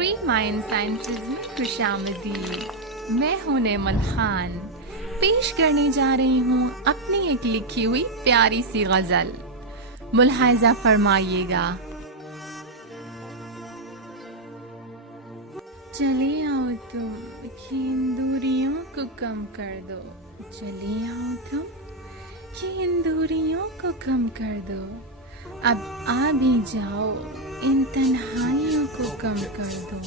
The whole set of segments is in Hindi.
फ्री माइंड साइंसेज में खुशामदीद। मैं हूं नेमल खान, पेश करने जा रही हूं अपनी एक लिखी हुई प्यारी सी गजल। मुलाहिजा फरमाइएगा। चले आओ तुम कि इन दूरियों को कम कर दो, चले आओ तुम कि इन दूरियों को कम कर दो। अब आ भी जाओ, इन तन्हाइयों को कम कर दो।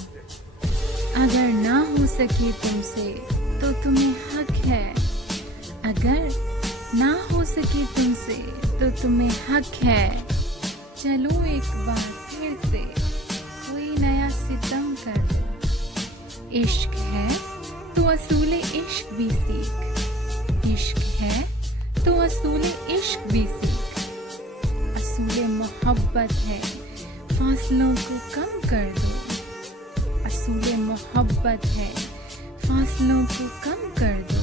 अगर ना हो सके तुमसे तो तुम्हें हक है, अगर ना हो सके तुमसे तो तुम्हें हक है। चलो एक बार फिर से कोई नया सितम कर दो। इश्क है तो असूले इश्क भी सीख, इश्क है तो असूले इश्क भी सीख। असूले मोहब्बत है, फासलों को कम कर दो। असूले मोहब्बत है, फासलों को कम कर दो।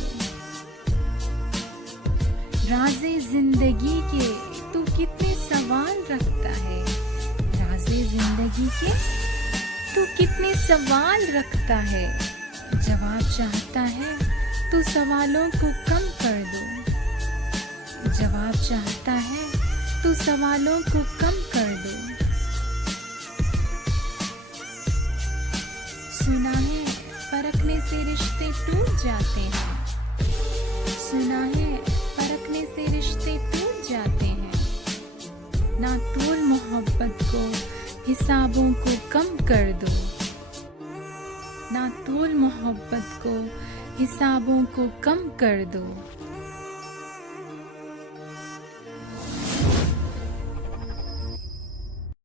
राज़े जिंदगी के तू कितने सवाल रखता है, राज़े जिंदगी के तू कितने सवाल रखता है। जवाब चाहता है तो सवालों को कम कर दो। जवाब चाहता है तो सवालों को कम कर दो। सुना है परखने से रिश्ते टूट जाते हैं, सुना है परखने से रिश्ते टूट जाते हैं। ना तोल मोहब्बत को, हिसाबों को कम कर दो। ना तोल मोहब्बत को, हिसाबों को कम कर दो।